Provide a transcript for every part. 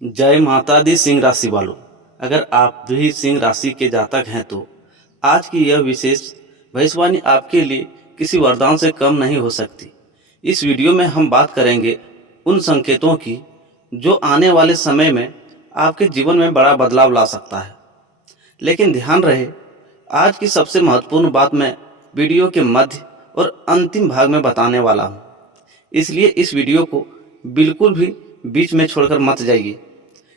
जय माता दी सिंह राशि वालों। अगर आप भी सिंह राशि के जातक हैं तो आज की यह विशेष भविष्यवाणी आपके लिए किसी वरदान से कम नहीं हो सकती। इस वीडियो में हम बात करेंगे उन संकेतों की जो आने वाले समय में आपके जीवन में बड़ा बदलाव ला सकता है। लेकिन ध्यान रहे, आज की सबसे महत्वपूर्ण बात मैं वीडियो के मध्य और अंतिम भाग में बताने वाला हूँ, इसलिए इस वीडियो को बिल्कुल भी बीच में छोड़कर मत जाइए।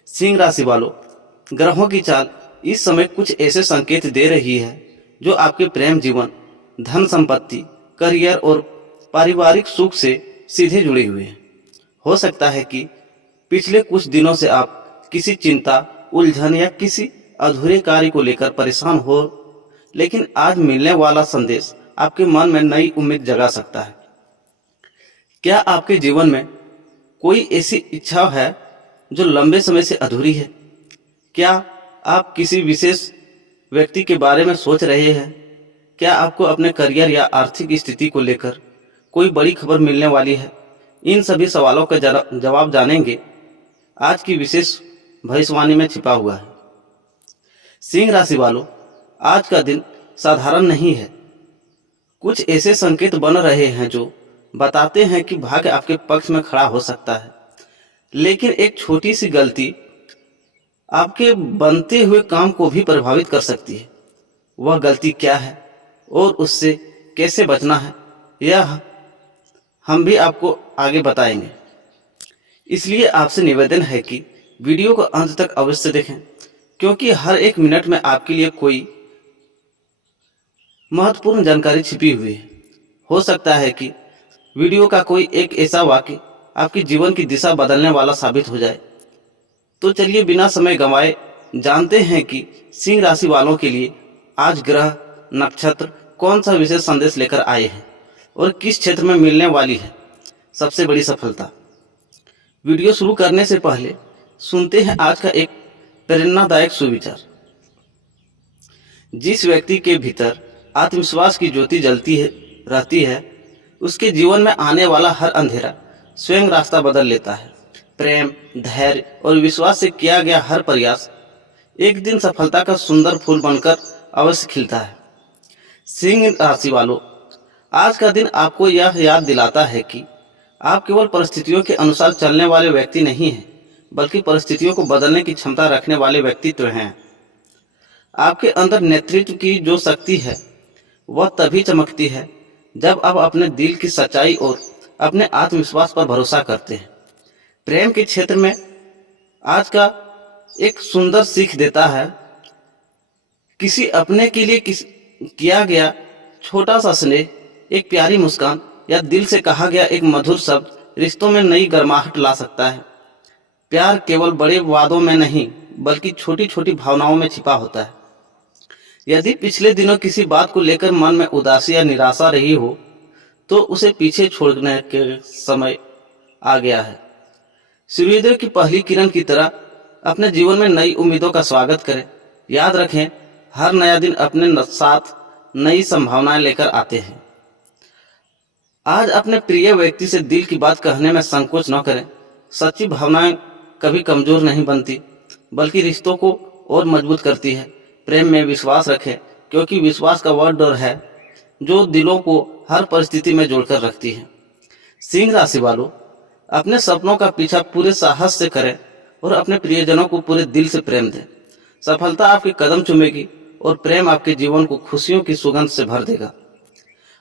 सिंह राशि वालों, ग्रहों की चाल इस समय कुछ ऐसे संकेत दे रही है जो आपके प्रेम जीवन, धन संपत्ति, करियर और पारिवारिक सुख से सीधे जुड़े हुए हैं। हो सकता है कि पिछले कुछ दिनों से आप किसी चिंता, उलझन या किसी अधूरे कार्य को लेकर परेशान हो, लेकिन आज मिलने वाला संदेश आपके मन में नई उम्मीद जगा सकता है। क्या आपके जीवन में कोई ऐसी इच्छा है जो लंबे समय से अधूरी है? क्या आप किसी विशेष व्यक्ति के बारे में सोच रहे हैं? क्या आपको अपने करियर या आर्थिक स्थिति को लेकर कोई बड़ी खबर मिलने वाली है? इन सभी सवालों का जवाब जानेंगे आज की विशेष भविष्यवाणी में छिपा हुआ है। सिंह राशि वालों, आज का दिन साधारण नहीं है। कुछ ऐसे संकेत बन रहे हैं जो बताते हैं कि भाग्य आपके पक्ष में खड़ा हो सकता है, लेकिन एक छोटी सी गलती आपके बनते हुए काम को भी प्रभावित कर सकती है। वह गलती क्या है और उससे कैसे बचना है, यह हम भी आपको आगे बताएंगे। इसलिए आपसे निवेदन है कि वीडियो को अंत तक अवश्य देखें, क्योंकि हर एक मिनट में आपके लिए कोई महत्वपूर्ण जानकारी छिपी हुई है। हो सकता है कि वीडियो का कोई एक ऐसा वाक्य आपके जीवन की दिशा बदलने वाला साबित हो जाए। तो चलिए बिना समय गंवाए जानते हैं कि सिंह राशि वालों के लिए आज ग्रह, नक्षत्र कौन सा विशेष संदेश लेकर आए हैं और किस क्षेत्र में मिलने वाली है सबसे बड़ी सफलता। वीडियो शुरू करने से पहले सुनते हैं आज का एक प्रेरणादायक सुविचार। जिस व्यक्ति के भीतर आत्मविश्वास की ज्योति रहती है, उसके जीवन में आने वाला हर अंधेरा स्वयं रास्ता बदल लेता है। प्रेम, धैर्य और विश्वास से किया गया हर प्रयास एक दिन सफलता का सुंदर फूल बनकर अवश्य खिलता है। सिंह राशि वालों, आज का दिन आपको यह याद दिलाता है कि आप केवल परिस्थितियों के अनुसार चलने वाले व्यक्ति नहीं हैं, बल्कि परिस्थितियों को बदलने की क्षमता रखने वाले व्यक्तित्व हैं। आपके अंदर नेतृत्व की जो शक्ति है वह तभी चमकती है जब आप अपने दिल की सच्चाई और अपने आत्मविश्वास पर भरोसा करते हैं। प्रेम के क्षेत्र में आज का एक सुंदर सीख देता है। किसी अपने के लिए किया गया छोटा सा स्नेह, एक प्यारी मुस्कान या दिल से कहा गया एक मधुर शब्द रिश्तों में नई गर्माहट ला सकता है। प्यार केवल बड़े वादों में नहीं, बल्कि छोटी छोटी भावनाओं में छिपा होता है। यदि पिछले दिनों किसी बात को लेकर मन में उदासी या निराशा रही हो, तो उसे पीछे छोड़ने के समय आ गया है। सूर्योदय की पहली किरण की तरह अपने जीवन में नई उम्मीदों का स्वागत करें। याद रखें, हर नया दिन अपने साथ नई संभावनाएं लेकर आते हैं। आज अपने प्रिय व्यक्ति से दिल की बात कहने में संकोच न करें। सच्ची भावनाएं कभी कमजोर नहीं बनती, बल्कि रिश्तों को और मजबूत करती है। प्रेम में विश्वास रखें, क्योंकि विश्वास का वह डोर है जो दिलों को हर परिस्थिति में जोड़कर रखती है। सिंह राशि वालों, अपने सपनों का पीछा पूरे साहस से करें और अपने प्रियजनों को पूरे दिल से प्रेम दें। सफलता आपके कदम चूमेगी और प्रेम आपके जीवन को खुशियों की सुगंध से भर देगा।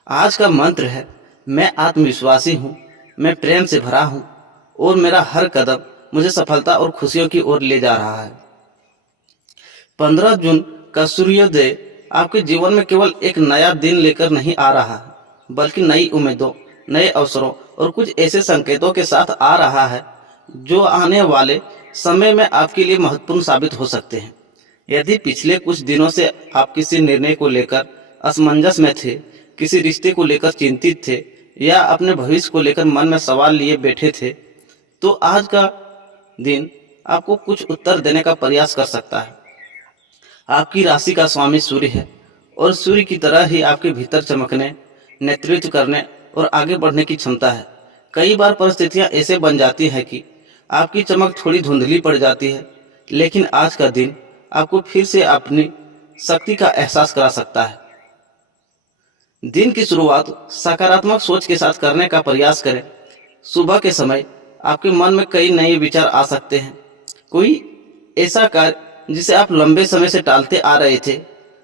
आज का मंत्र है, मैं आत्मविश्वासी हूँ, मैं प्रेम से भरा हूँ और मेरा हर कदम मुझे सफलता और खुशियों की ओर ले जा रहा है। 15 जून का सूर्योदय आपके जीवन में केवल एक नया दिन लेकर नहीं आ रहा है, बल्कि नई उम्मीदों, नए अवसरों और कुछ ऐसे संकेतों के साथ आ रहा है जो आने वाले समय में आपके लिए महत्वपूर्ण साबित हो सकते हैं। यदि पिछले कुछ दिनों से आप किसी निर्णय को लेकर असमंजस में थे, किसी रिश्ते को लेकर चिंतित थे या अपने भविष्य को लेकर मन में सवाल लिए बैठे थे, तो आज का दिन आपको कुछ उत्तर देने का प्रयास कर सकता है। आपकी राशि का स्वामी सूर्य है और सूर्य की तरह ही आपके भीतर चमकने, नेतृत्व करने और आगे बढ़ने की क्षमता है। कई बार परिस्थितियां ऐसे बन जाती हैं कि आपकी चमक थोड़ी धुंधली पड़ जाती है, लेकिन आज का दिन आपको फिर से अपनी शक्ति का एहसास करा सकता है। दिन की शुरुआत सकारात्मक सोच के साथ करने का प्रयास करें। सुबह के समय आपके मन में कई नए विचार आ सकते हैं। कोई ऐसा कार्य जिसे आप लंबे समय से टालते आ रहे थे,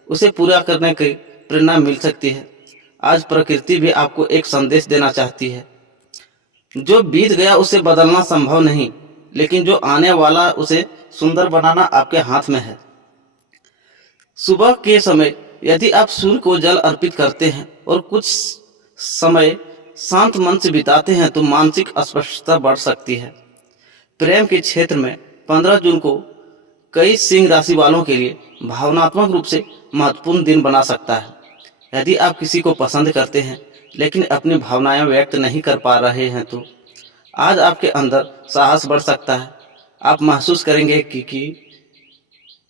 उसे पूरा करने की प्रेरणा मिल सकती है। आज प्रकृति भी आपको एक संदेश देना चाहती है। जो बीत गया उसे बदलना संभव नहीं, लेकिन जो आने वाला उसे सुंदर बनाना आपके हाथ में है। सुबह के समय यदि आप सूर्य को जल अर्पित करते हैं और कुछ समय शांत मन से बिताते हैं तो मानसिक अस्पष्टता बढ़ सकती है। प्रेम के क्षेत्र में 15 जून को कई सिंह राशि वालों के लिए भावनात्मक रूप से महत्वपूर्ण दिन बना सकता है। यदि आप किसी को पसंद करते हैं लेकिन अपनी भावनाएं व्यक्त नहीं कर पा रहे हैं तो आज आपके अंदर साहस बढ़ सकता है। आप महसूस करेंगे कि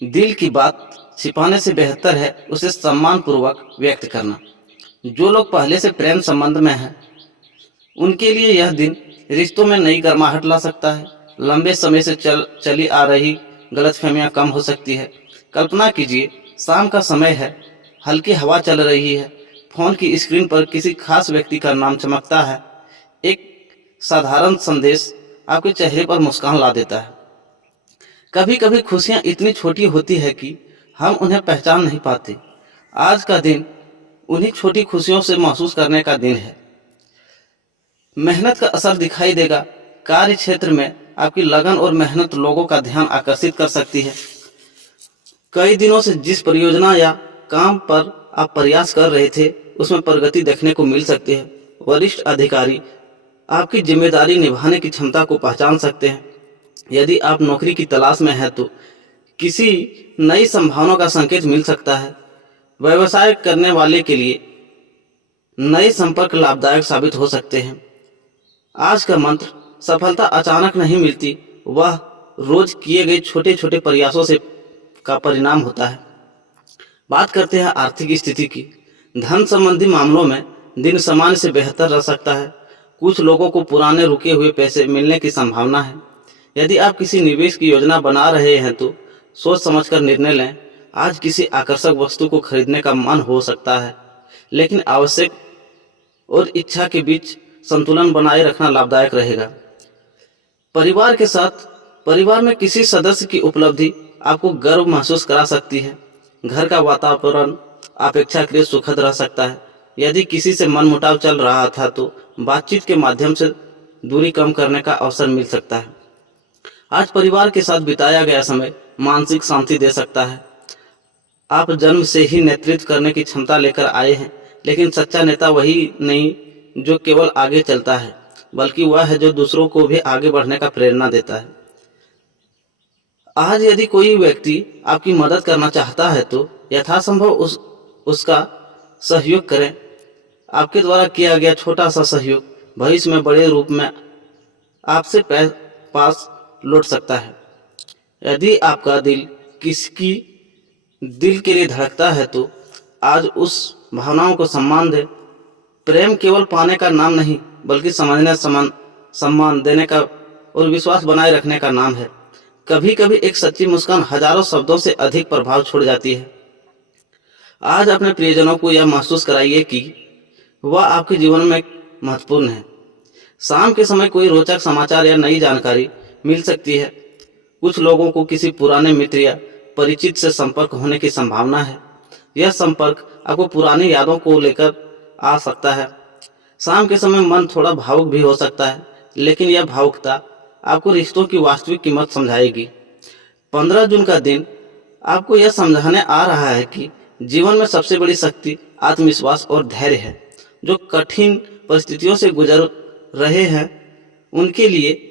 दिल की बात छिपाने से बेहतर है उसे सम्मानपूर्वक व्यक्त करना। जो लोग पहले से प्रेम संबंध में हैं, उनके लिए यह दिन रिश्तों में नई गर्माहट ला सकता है। लंबे समय से चली आ रही गलतफहमियां कम हो सकती है। कल्पना कीजिए, शाम का समय है, हल्की हवा चल रही है, फोन की स्क्रीन पर किसी खास व्यक्ति का नाम चमकता है। एक साधारण संदेश आपके चेहरे पर मुस्कान ला देता है। कभी कभी खुशियां इतनी छोटी होती है कि हम उन्हें पहचान नहीं पाते। आज का दिन उन्हीं छोटी खुशियों से महसूस करने का दिन है। मेहनत का असर दिखाई देगा। कार्य क्षेत्र में आपकी लगन और मेहनत लोगों का ध्यान आकर्षित कर सकती है। कई दिनों से जिस परियोजना या काम पर आप प्रयास कर रहे थे, उसमें प्रगति देखने को मिल सकती है। वरिष्ठ अधिकारी आपकी जिम्मेदारी निभाने की क्षमता को पहचान सकते हैं। यदि आप नौकरी की तलाश में हैं तो किसी नई संभावना का संकेत मिल सकता है। व्यवसाय करने वाले के लिए नए संपर्क लाभदायक साबित हो सकते हैं। आज का मंत्र, सफलता अचानक नहीं मिलती, वह रोज किए गए छोटे छोटे प्रयासों से का परिणाम होता है। बात करते हैं आर्थिक स्थिति की। धन संबंधी मामलों में दिन सामान्य से बेहतर रह सकता है। कुछ लोगों को पुराने रुके हुए पैसे मिलने की संभावना है। यदि आप किसी निवेश की योजना बना रहे हैं तो सोच समझकर निर्णय लें। आज किसी आकर्षक वस्तु को खरीदने का मन हो सकता है, लेकिन आवश्यक और इच्छा के बीच संतुलन बनाए रखना लाभदायक रहेगा। परिवार के साथ परिवार में किसी सदस्य की उपलब्धि आपको गर्व महसूस करा सकती है। घर का वातावरण अपेक्षाकृत सुखद रह सकता है। यदि किसी से मनमुटाव चल रहा था तो बातचीत के माध्यम से दूरी कम करने का अवसर मिल सकता है। आज परिवार के साथ बिताया गया समय मानसिक शांति दे सकता है। आप जन्म से ही नेतृत्व करने की क्षमता लेकर आए हैं, लेकिन सच्चा नेता वही नहीं जो केवल आगे चलता है, बल्कि वह है जो दूसरों को भी आगे बढ़ने का प्रेरणा देता है। आज यदि कोई व्यक्ति आपकी मदद करना चाहता है तो यथासंभव उसका सहयोग करें। आपके द्वारा किया गया छोटा सा सहयोग भविष्य में बड़े रूप में आपसे पास लौट सकता है। यदि आपका दिल किसी दिल के लिए धड़कता है तो आज उस भावनाओं को सम्मान दें। प्रेम केवल पाने का नाम नहीं, बल्कि समझने, सम्मान देने का और विश्वास बनाए रखने का नाम है। कभी कभी एक सच्ची मुस्कान हजारों शब्दों से अधिक प्रभाव छोड़ जाती है। आज अपने प्रियजनों को यह महसूस कराइए कि वह आपके जीवन में महत्वपूर्ण है। शाम के समय कोई रोचक समाचार या नई जानकारी मिल सकती है। कुछ लोगों को किसी पुराने मित्र या परिचित से संपर्क होने की संभावना है। यह संपर्क आपको पुरानी यादों को लेकर आ सकता है। शाम के समय मन थोड़ा भावुक भी हो सकता है, लेकिन यह भावुकता आपको रिश्तों की वास्तविक कीमत समझाएगी। 15 जून का दिन आपको यह समझाने आ रहा है कि जीवन में सबसे बड़ी शक्ति आत्मविश्वास और धैर्य है। जो कठिन परिस्थितियों से गुजर रहे हैं उनके लिए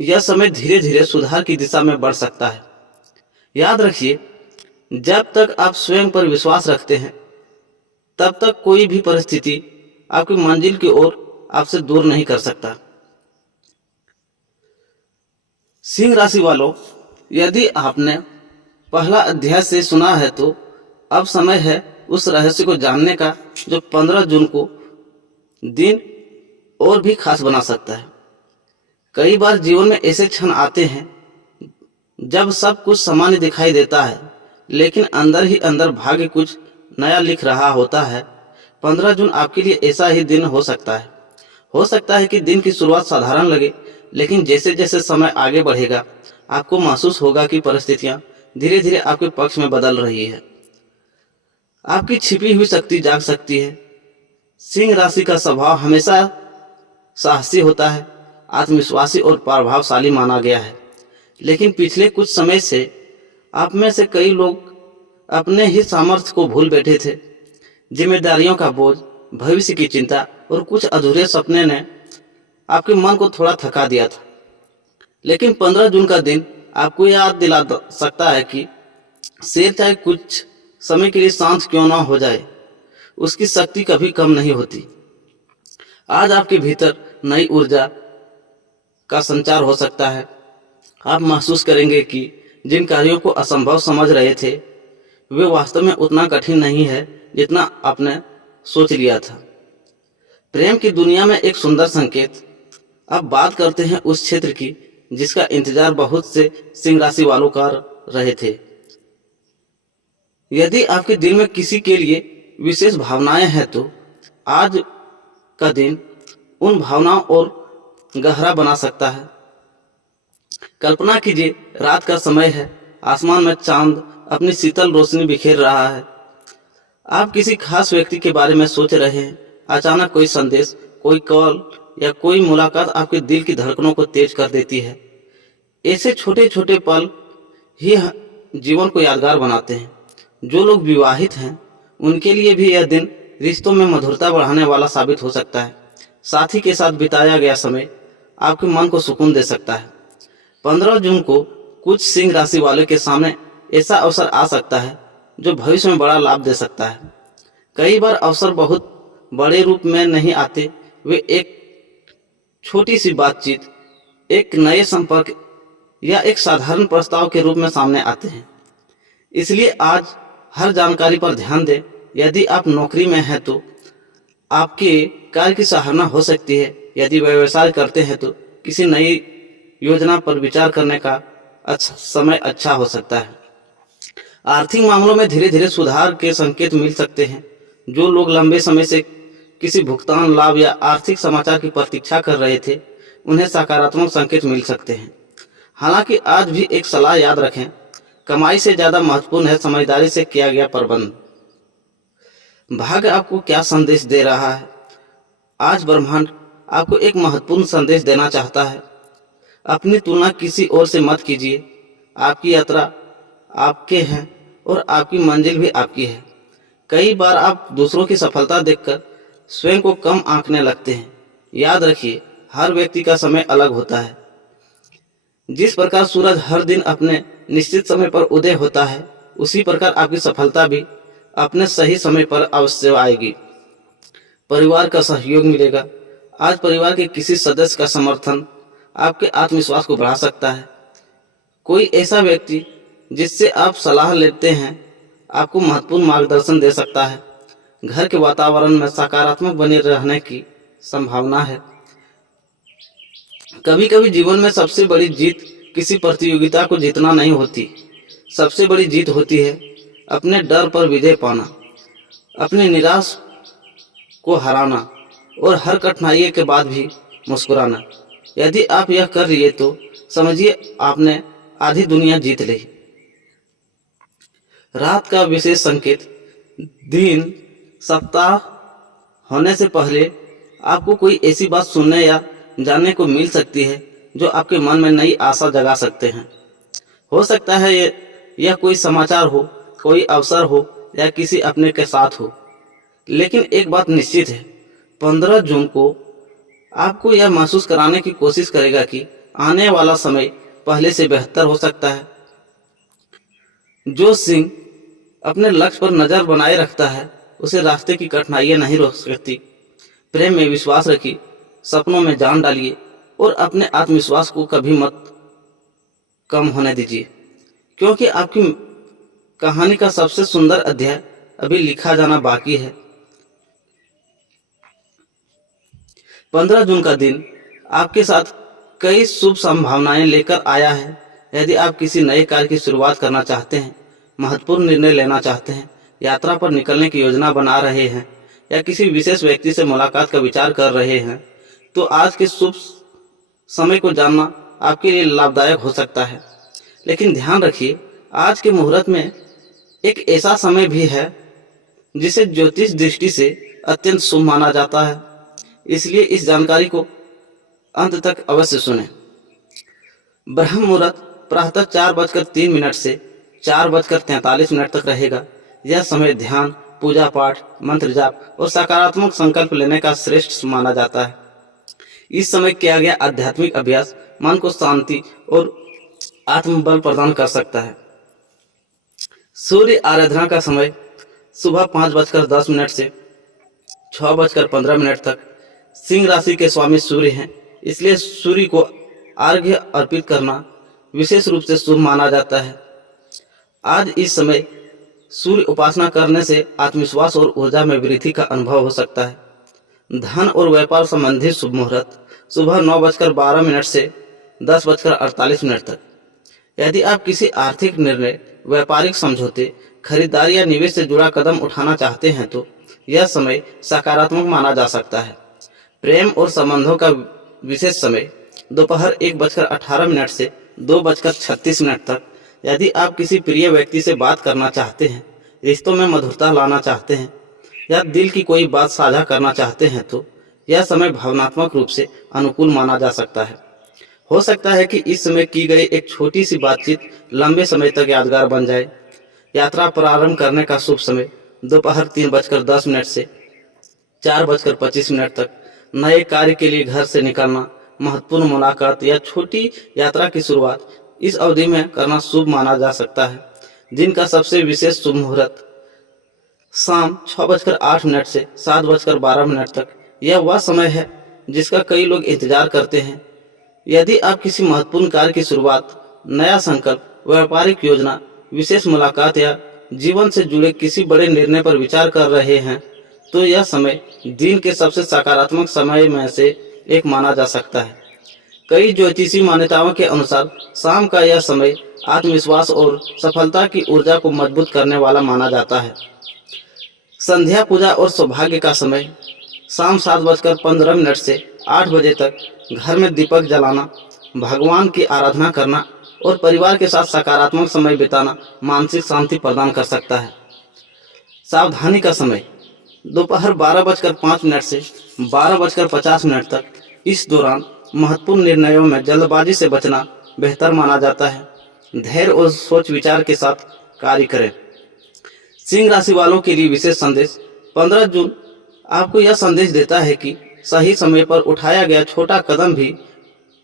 यह समय धीरे धीरे सुधार की दिशा में बढ़ सकता है। याद रखिए, जब तक आप स्वयं पर विश्वास रखते हैं तब तक कोई भी परिस्थिति आपकी मंजिल की ओर आपसे दूर नहीं कर सकता। सिंह राशि वालों, यदि आपने पहला अध्याय से सुना है तो अब समय है उस रहस्य को जानने का जो 15 जून को दिन और भी खास बना सकता है। कई बार जीवन में ऐसे क्षण आते हैं जब सब कुछ सामान्य दिखाई देता है, लेकिन अंदर ही अंदर भाग्य कुछ नया लिख रहा होता है। 15 जून आपके लिए ऐसा ही दिन हो सकता है। हो सकता है कि दिन की शुरुआत साधारण लगे, लेकिन जैसे जैसे समय आगे बढ़ेगा आपको महसूस होगा कि परिस्थितियां धीरे धीरे आपके पक्ष में बदल रही है। आपकी छिपी हुई शक्ति जाग सकती है। सिंह राशि का स्वभाव हमेशा साहसी होता है, आत्मविश्वासी और प्रभावशाली माना गया है। लेकिन पिछले कुछ समय से आप में से कई लोग अपने ही सामर्थ्य को भूल बैठे थे। जिम्मेदारियों का बोझ, भविष्य की चिंता और कुछ अधूरे सपने ने आपके मन को थोड़ा थका दिया था। लेकिन 15 जून का दिन आपको याद दिला सकता है कि शेर चाहे कुछ समय के लिए शांत क्यों ना हो जाए, उसकी शक्ति कभी कम नहीं होती। आज आपके भीतर नई ऊर्जा का संचार हो सकता है। आप महसूस करेंगे कि जिन कार्यों को असंभव समझ रहे थे वे वास्तव में उतना कठिन नहीं है जितना आपने सोच लिया था। प्रेम की दुनिया में एक सुंदर संकेत। अब बात करते हैं उस क्षेत्र की जिसका इंतजार बहुत से सिंह राशि वालों कर रहे थे। यदि आपके दिल में किसी के लिए विशेष भावनाएं हैं तो आज का दिन उन भावनाओं और गहरा बना सकता है। कल्पना कीजिए, रात का समय है, आसमान में चांद अपनी शीतल रोशनी बिखेर रहा है। आप किसी खास व्यक्ति के बारे में सोच रहे हैं। अचानक कोई संदेश, कोई कॉल या कोई मुलाकात आपके दिल की धड़कनों को तेज कर देती है। ऐसे छोटे छोटे पल ही जीवन को यादगार बनाते हैं। जो लोग विवाहित हैं उनके लिए भी यह दिन रिश्तों में मधुरता बढ़ाने वाला साबित हो सकता है। साथी के साथ बिताया गया समय आपके मन को सुकून दे सकता है। 15 जून को कुछ सिंह राशि वाले के सामने ऐसा अवसर आ सकता है जो भविष्य में बड़ा लाभ दे सकता है। कई बार अवसर बहुत बड़े रूप में नहीं आते, वे एक छोटी सी बातचीत, एक नए संपर्क या एक साधारण प्रस्ताव के रूप में सामने आते हैं। इसलिए आज हर जानकारी पर ध्यान दें। यदि आप नौकरी में हैं तो आपके कार्य की सराहना हो सकती है। यदि व्यवसाय करते हैं तो किसी नई योजना पर विचार करने का समय अच्छा हो सकता है। आर्थिक मामलों में धीरे धीरे सुधार के संकेत मिल सकते हैं। जो लोग लंबे समय से किसी भुगतान, लाभ या आर्थिक समाचार की प्रतीक्षा कर रहे थे उन्हें सकारात्मक संकेत मिल सकते हैं। हालांकि आज भी एक सलाह याद रखें, कमाई से ज्यादा महत्वपूर्ण है समझदारी से किया गया प्रबंध। भाग्य आपको क्या संदेश दे रहा है? आज ब्रह्मांड आपको एक महत्वपूर्ण संदेश देना चाहता है। अपनी तुलना किसी और से मत कीजिए। आपकी यात्रा आपके हैं और आपकी मंजिल भी आपकी है। कई बार आप दूसरों की सफलता देखकर स्वयं को कम आंकने लगते हैं। याद रखिए, हर व्यक्ति का समय अलग होता है। जिस प्रकार सूरज हर दिन अपने निश्चित समय पर उदय होता है, उसी प्रकार आपकी सफलता भी अपने सही समय पर अवश्य आएगी। परिवार का सहयोग मिलेगा। आज परिवार के किसी सदस्य का समर्थन आपके आत्मविश्वास को बढ़ा सकता है। कोई ऐसा व्यक्ति जिससे आप सलाह लेते हैं आपको महत्वपूर्ण मार्गदर्शन दे सकता है। घर के वातावरण में सकारात्मक बने रहने की संभावना है। कभी कभी जीवन में सबसे बड़ी जीत किसी प्रतियोगिता को जीतना नहीं होती। सबसे बड़ी जीत होती है अपने डर पर विजय पाना, अपने निराश को हराना और हर कठिनाई के बाद भी मुस्कुराना। यदि आप यह कर लिए तो समझिए आपने आधी दुनिया जीत ली। रात का विशेष संकेत। दिन सप्ताह होने से पहले आपको कोई ऐसी बात सुनने या जानने को मिल सकती है जो आपके मन में नई आशा जगा सकते हैं। हो सकता है यह कोई समाचार हो, कोई अवसर हो या किसी अपने के साथ हो। लेकिन एक बात निश्चित है, 15 जून को आपको यह महसूस कराने की कोशिश करेगा कि आने वाला समय पहले से बेहतर हो सकता है। जो सिंह अपने लक्ष्य पर नजर बनाए रखता है उसे रास्ते की कठिनाइयां नहीं रोक सकती। प्रेम में विश्वास रखिए, सपनों में जान डालिए और अपने आत्मविश्वास को कभी मत कम होने दीजिए, क्योंकि आपकी कहानी का सबसे सुंदर अध्याय अभी लिखा जाना बाकी है। 15 जून का दिन आपके साथ कई शुभ संभावनाएं लेकर आया है। यदि आप किसी नए कार्य की शुरुआत करना चाहते हैं, महत्वपूर्ण निर्णय लेना चाहते हैं, यात्रा पर निकलने की योजना बना रहे हैं या किसी विशेष व्यक्ति से मुलाकात का विचार कर रहे हैं, तो आज के शुभ समय को जानना आपके लिए लाभदायक हो सकता है। लेकिन ध्यान रखिए, आज के मुहूर्त में एक ऐसा समय भी है जिसे ज्योतिष दृष्टि से अत्यंत शुभ माना जाता है, इसलिए इस जानकारी को अंत तक अवश्य सुनें। ब्रह्म मुहूर्त प्रातः 4:03 से 4:43 तक रहेगा। यह समय ध्यान, पूजा पाठ, मंत्र जाप और सकारात्मक संकल्प लेने का श्रेष्ठ माना जाता है। इस समय किया गया आध्यात्मिक अभ्यास मन को शांति और आत्मबल प्रदान कर सकता है। सूर्य आराधना का समय सुबह 5:10 से 6:15 तक। सिंह राशि के स्वामी सूर्य हैं, इसलिए सूर्य को अर्घ्य अर्पित करना विशेष रूप से शुभ माना जाता है। आज इस समय सूर्य उपासना करने से आत्मविश्वास और ऊर्जा में वृद्धि का अनुभव हो सकता है। धन और व्यापार संबंधी शुभ मुहूर्त सुबह 9:12 से 10:48 तक। यदि आप आर्थिक आर्थिक निर्णय, व्यापारिक समझौते, खरीदारी या निवेश से जुड़ा कदम उठाना चाहते हैं तो यह समय सकारात्मक माना जा सकता है। प्रेम और संबंधों का विशेष समय दोपहर 1:18 से 2:36 तक। यदि आप किसी प्रिय व्यक्ति से बात करना चाहते हैं, रिश्तों में मधुरता लाना चाहते हैं या दिल की कोई बात साझा करना चाहते हैं तो यह समय भावनात्मक रूप से अनुकूल माना जा सकता है। हो सकता है कि इस समय की गई एक छोटी सी बातचीत लंबे समय तक यादगार बन जाए। यात्रा प्रारंभ करने का शुभ समय दोपहर 3:10 से 4:25 तक। नए कार्य के लिए घर से निकलना, महत्वपूर्ण मुलाकात या छोटी यात्रा की शुरुआत इस अवधि में करना शुभ माना जा सकता है। दिन का सबसे विशेष शुभ मुहूर्त शाम 6:08 से 7:12 तक। यह वह समय है जिसका कई लोग इंतजार करते हैं। यदि आप किसी महत्वपूर्ण कार्य की शुरुआत, नया संकल्प, व्यापारिक योजना, विशेष मुलाकात या जीवन से जुड़े किसी बड़े निर्णय पर विचार कर रहे हैं तो यह समय दिन के सबसे सकारात्मक समय में से एक माना जा सकता है। कई ज्योतिषी मान्यताओं के अनुसार शाम का यह समय आत्मविश्वास और सफलता की ऊर्जा को मजबूत करने वाला माना जाता है। संध्या पूजा और सौभाग्य का समय शाम 7:15 से 8 बजे तक। घर में दीपक जलाना, भगवान की आराधना करना और परिवार के साथ सकारात्मक समय बिताना मानसिक शांति प्रदान कर सकता है। सावधानी का समय दोपहर 12:05 से 12:50 तक। इस दौरान महत्वपूर्ण निर्णयों में जल्दबाजी से बचना बेहतर माना जाता है। धैर्य और सोच विचार के साथ कार्य करें। सिंह राशि वालों के लिए विशेष संदेश 15 जून आपको यह संदेश देता है कि सही समय पर उठाया गया छोटा कदम भी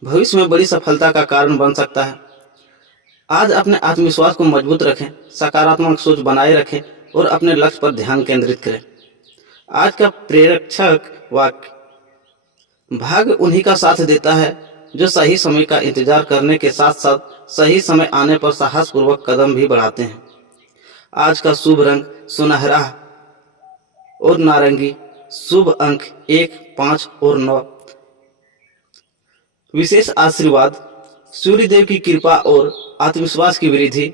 भविष्य में बड़ी सफलता का कारण बन सकता है। आज अपने आत्मविश्वास को मजबूत रखें, सकारात्मक सोच बनाए रखें और अपने लक्ष्य पर ध्यान केंद्रित करें। आज का प्रेरक वाक्य, भाग्य उन्हीं का साथ देता है जो सही समय का इंतजार करने के साथ साथ सही समय आने पर साहसपूर्वक कदम भी बढ़ाते हैं। आज का शुभ रंग सुनहरा और नारंगी। शुभ अंक 1, 5 और 9। विशेष आशीर्वाद, सूर्यदेव की कृपा और आत्मविश्वास की वृद्धि।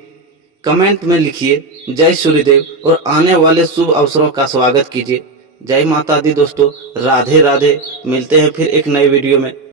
कमेंट में लिखिए जय सूर्यदेव और आने वाले शुभ अवसरों का स्वागत कीजिए। जय माता दी दोस्तों, राधे राधे। मिलते हैं फिर एक नए वीडियो में।